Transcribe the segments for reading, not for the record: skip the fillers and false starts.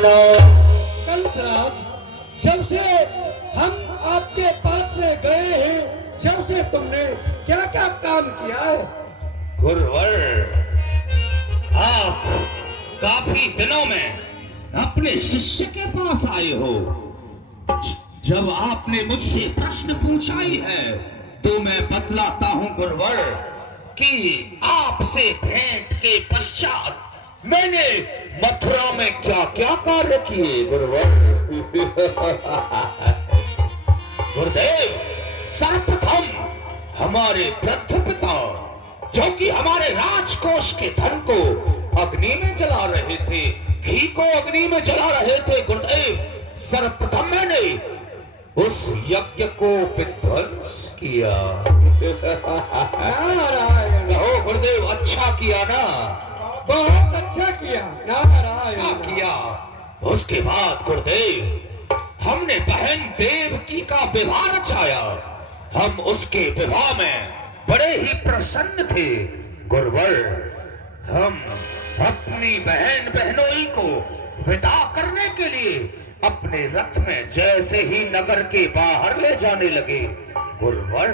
देना। कंसराज, जब से हम आपके पास से गए हैं, जब से तुमने क्या क्या काम किया है? गुरुवर, आप काफी दिनों में अपने शिष्य के पास आए हो। जब आपने मुझसे प्रश्न पूछाई है तो मैं बतलाता हूं गुरुवर कि आपसे भेंट के पश्चात मैंने मथुरा में क्या क्या कार्य किए गुरुवर। गुरुदेव, सर्वप्रथम हमारे वृद्ध पिता, जो कि हमारे राजकोष के धन को अग्नि में जला रहे थे, घी को अग्नि में जला रहे थे गुरुदेव, सर्वप्रथम मैंने उस यज्ञ को विध्वंस किया। कहो गुरुदेव, अच्छा किया ना? बहुत अच्छा किया। अच्छा किया। उसके बाद गुरुदेव, हमने बहन देवकी का विवाह रचाया। हम उसके विवाह में बड़े ही प्रसन्न थे गुरुवर। हम अपनी बहन बहनोई को विदा करने के लिए अपने रथ में जैसे ही नगर के बाहर ले जाने लगे गुरुवर,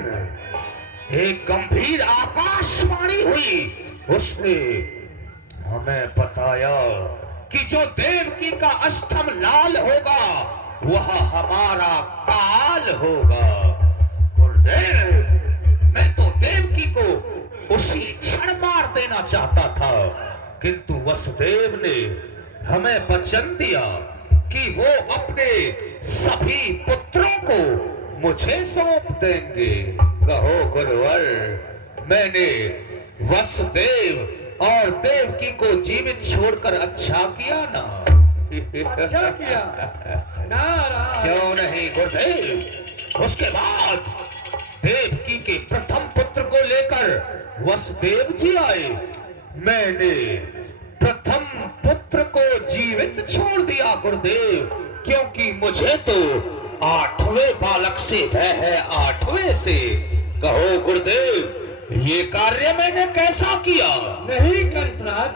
एक गंभीर आकाशवाणी हुई। उसने हमें बताया कि जो देवकी का अष्टम लाल होगा वह हमारा काल होगा। गुरुदेव, मैं तो देवकी को उसी क्षण मार देना चाहता था, किंतु वसुदेव ने हमें वचन दिया कि वो अपने सभी पुत्रों को मुझे सौंप देंगे। कहो गुरुवर, मैंने वसुदेव और देवकी को जीवित छोड़कर अच्छा किया ना? अच्छा किया। नारायण। क्यों नहीं गुरुदेव? उसके बाद देवकी के प्रथम पुत्र को लेकर वसुदेव जी आए। मैंने प्रथम पुत्र को जीवित छोड़ दिया गुरुदेव, क्योंकि मुझे तो 8वें बालक से भय है, 8वें से। कहो गुरुदेव, ये कार्य मैंने कैसा किया? नहीं कंसराज,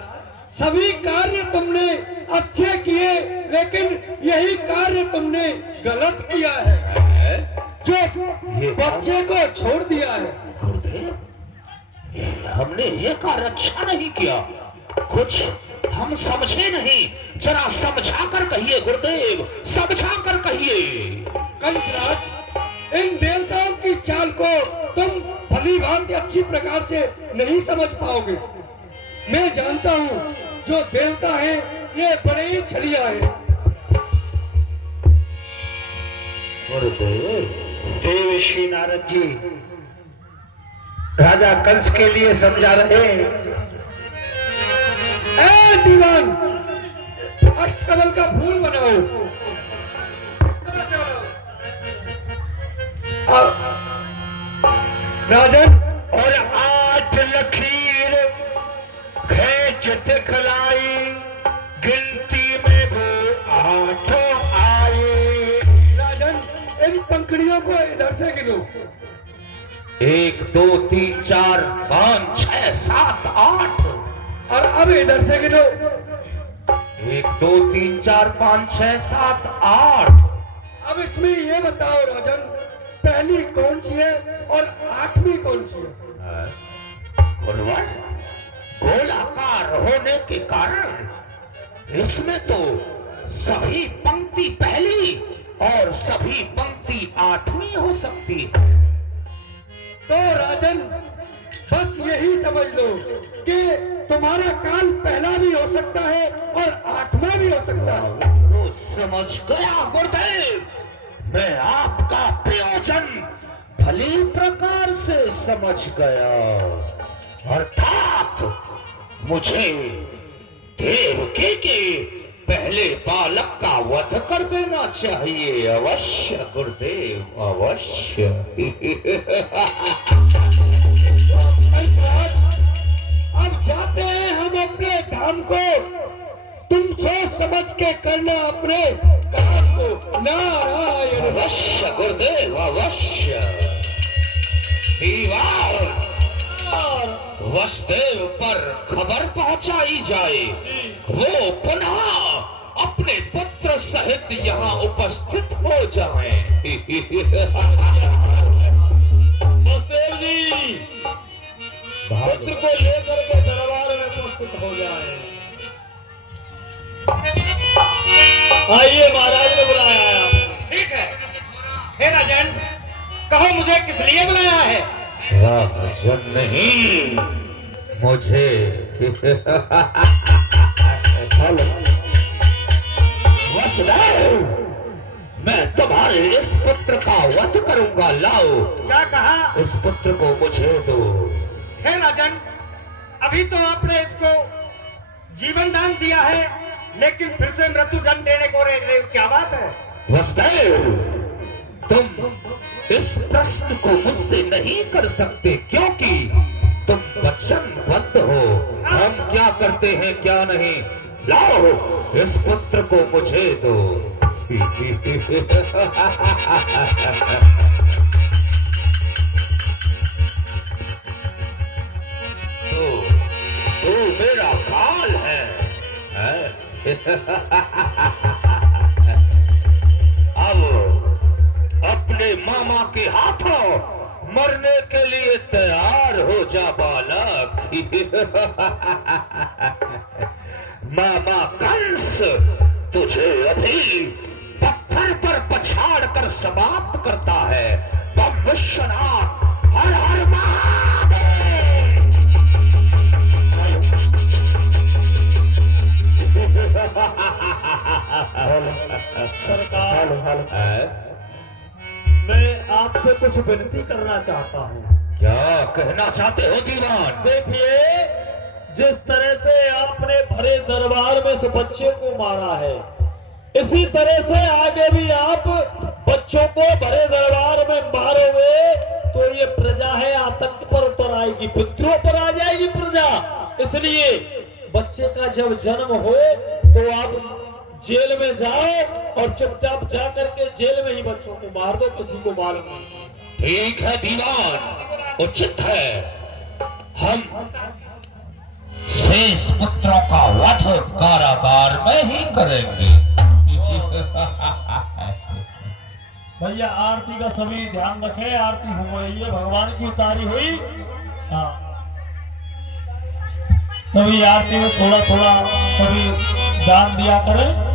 सभी कार्य तुमने अच्छे किए, लेकिन यही कार्य तुमने गलत किया है, जो बच्चे को छोड़ दिया है। गुरुदेव, हमने ये कार्य अच्छा नहीं किया, कुछ हम समझे नहीं। जरा समझा कर कहिए गुरुदेव, समझा कर कहिए। कंसराज, इन देवताओं की चाल को तुम भली भांति अच्छी प्रकार से नहीं समझ पाओगे। मैं जानता हूँ जो देवता हैं ये बड़े ही छलिया हैं। देवर्षि नारद जी राजा कंस के लिए समझा रहे। ए दीवान, अष्टकमल का फूल बनाओ। राजन, और 8 लकीर खींच दिखलाई, गिनती में वो 8 आए। राजन, इन पंखुड़ियों को इधर से गिनो। 1 2 3 4 5 6 7 8। और अब इधर से गिनो। 1 2 3 4 5 6 7 8। अब इसमें ये बताओ राजन, पहली कौन सी है और 8वीं कौन सी है? गुरुवर, गोलाकार होने के कारण इसमें तो सभी पंक्ति पहली और सभी पंक्ति 8वीं हो सकती है। तो राजन, बस यही समझ लो कि तुम्हारा काल पहला भी हो सकता है और 8वां भी हो सकता है। तो समझ गया गुरुदेव, मैं आपका प्रयोजन भली प्रकार से समझ गया। अर्थात मुझे देवकी के पहले बालक का वध कर देना चाहिए। अवश्य गुरुदेव, अवश्य। अब जाते हैं हम अपने धाम को। तुम सोच समझ के करना अपने काम को। नारायण। अवश्य गुरुदेव, अवश्य। दीवार वसुदेव पर खबर पहुंचाई जाए, वो पुनः अपने पुत्र सहित यहाँ उपस्थित हो जाएं। बसदेव जी पुत्र को लेकर के दरबार में उपस्थित हो जाए। आइए, महाराज ने बुलाया है आपको। ठीक है, हे राजन, कहो मुझे किस लिए बुलाया है? राजन नहीं, मुझे वसुदेव, मैं तुम्हारे इस पुत्र का वध करूंगा। लाओ। क्या कहा? इस पुत्र को मुझे दो। हे राजन, अभी तो आपने इसको जीवन दान दिया है, लेकिन फिर से मृत्यु दंड देने को रहे, क्या बात है? वसुदेव, तुम इस प्रश्न को मुझसे नहीं कर सकते, क्योंकि तुम वचनबद्ध हो। हम क्या करते हैं क्या नहीं। लाओ, इस पुत्र को मुझे दो। तो मेरा काल है? अब अपने मामा के हाथों मरने के लिए तैयार हो जा बालक। मामा कंस तुझे अभी पत्थर पर पछाड़ कर समाप्त करता है। बम विश्वनाथ, हर हर महादेव। सरकार, मैं आपसे कुछ विनती करना चाहता हूँ। क्या कहना चाहते हो दीवान? देखिए, जिस तरह से आपने भरे दरबार में से बच्चे को मारा है, इसी तरह से आगे भी आप बच्चों को भरे दरबार में मारोगे तो ये प्रजा है आतंक पर उतर आएगी, विद्रोह पर आ जाएगी प्रजा। इसलिए बच्चे का जब जन्म हो तो आप जेल में जाओ और चुपचाप जा करके जेल में ही बच्चों को मार दो, किसी को मार नहीं। ठीक है दीवान, उचित है। हम शेष पुत्रों का वध कारागार में ही करेंगे। भैया आरती का सभी ध्यान रखें, आरती हो रही है, भगवान की उतारी हुई। हाँ, सभी आरती में थोड़ा थोड़ा सभी दान दिया करें।